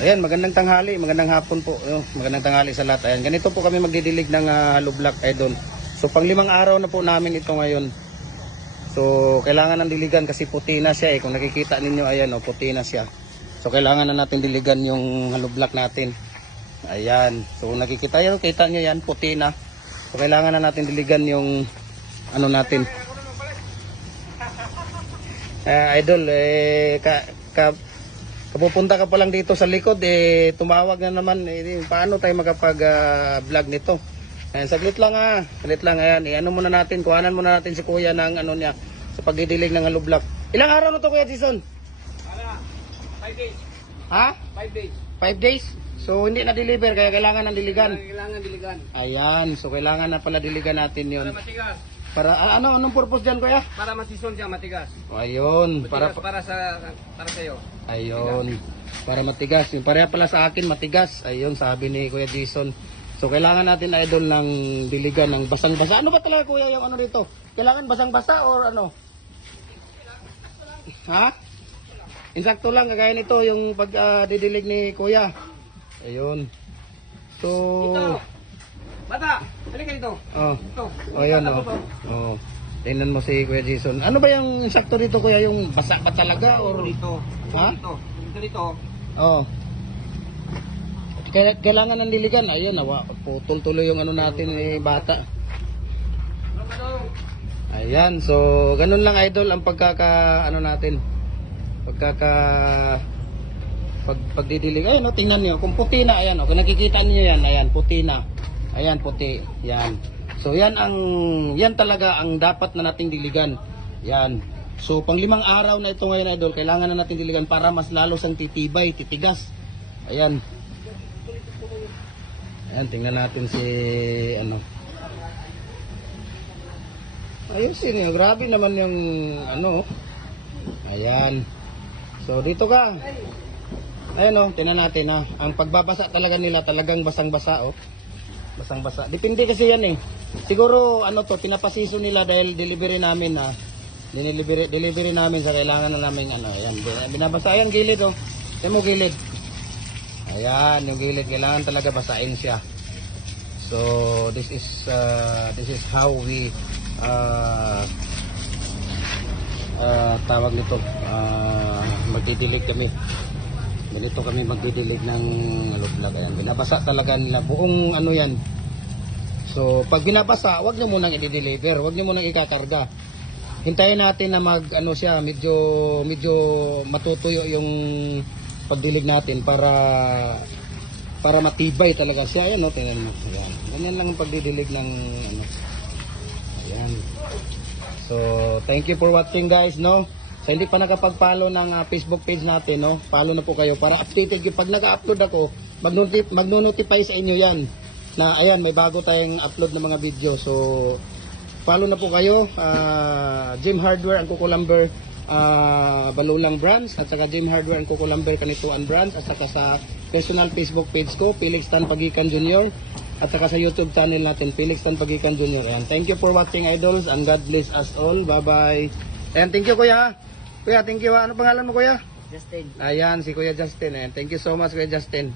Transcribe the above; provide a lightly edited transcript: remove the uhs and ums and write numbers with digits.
Ayan, magandang tanghali, magandang hapon po. Magandang tanghali sa lahat. Ayan, ganito po kami magdidilig ng hollow block idol. So pang 5 araw na po namin ito ngayon. So kailangan ng diligan kasi puti na siya eh. Kung nakikita ninyo, ayan oh, puti na siya. So kailangan na natin diligan yung hollow block natin. Ayan. So nakikita nyo, kita nyo yan, puti na. So kailangan na natin diligan yung ano natin. Idol, kapupunta ka pa lang dito sa likod, tumawag na naman, paano tayo makapag-vlog nito? Ayan, saglit lang saglit lang, ayan, ano muna natin, kuhanan muna natin si kuya ng ano niya, sa pagdidilig ng hollow block. Ilang araw na to kuya Jason? 5 days. Ha? 5 days. 5 days? So hindi na deliver, kaya kailangan ng diligan. Kailangan diligan. Ayan, so kailangan na pala diligan natin yun. Para matigas. Para, anong purpose dyan kuya? Para masison siya, matigas. Ayun, Matigas para sa iyo. ayun, para matigas. Yung pareha pala sa akin, matigas. Ayun, sabi ni Kuya Jason. So, kailangan natin, idol, ng diligan ng basang-basa. Ano ba talaga, Kuya, yung ano dito? Kailangan basang-basa or ano? Ha? Insakto lang, kagaya nito, yung pag-didilig ni Kuya. Ayun. So, Ito. Bata, halika dito. oh, Ito. oh, yan, oh. Oh. Tingnan mo si Kuya Jason. Ano ba yung insakto dito, Kuya? Yung basa ba talaga or Dito. Ha? Dito. Dito. Oh. Kailangan ng diligan. Ayun, putol tuloy yung ano natin bata. Ayan, so ganun lang idol ang ano natin. Pagdidilig. Ayun, no, tingnan niyo, kung puti na ayan, kung nakikita niyo yan, ayan, puti na. Ayan, puti. Yan. So yan talaga ang dapat na nating diligan. Yan. So pang 5 araw na ito ngayon idol, kailangan na natin diligan para mas lalo sang titibay, titigas. Ayan. Ayan, tingnan natin si ano. Ayusin niyo, grabe naman yung ano. Ayan. So dito ka. Ayan oh, tingnan natin ha. Ang pagbabasa talaga nila talagang basang-basa oh. Basang-basa. Depende kasi yan eh. Siguro ano to, pinapasiso nila dahil delivery namin na delivery namin sa kailangan na namin ano. Ayan, binabasa yan gilid oh. Yan mo gilid. Ayan, yung gilid kailangan talaga basahin siya. So this is how we tawag nito, magdidilig kami. Ganito kami magdidilig ng hollow block. Ayan, binabasa talaga nila buong ano yan. So pag binabasa, wag nyo munang i-deliver, wag nyo munang ikakarga. Hintayin natin na ano siya, medyo matutuyo yung pagdilig natin para matibay talaga siya. Ayan, no, tingnan mo. Ayan. Ganyan lang ang pagdidilig ng ano. Ayan. So thank you for watching guys, no. So hindi pa nakapag-follow ng Facebook page natin, no? Follow na po kayo para updated yung pag nag-upload ako, magno-notify sa inyo 'yan. Na ayan, may bago tayong upload ng mga video. So follow na po kayo. Gym Hardware ang Kukulamber Balulang branch at saka Gym Hardware ang Kukulamber Kanituan branch at saka sa personal Facebook page ko, Felix Tan Pagikan Jr. at saka sa YouTube channel natin, Felix Tan Pagikan Jr. Ayan, thank you for watching idols and God bless us all. Bye-bye. Ayan, thank you kuya. Kuya, thank you. Ano pangalan mo kuya? Justin. Ayan, si Kuya Justin. Ayan, thank you so much Kuya Justin.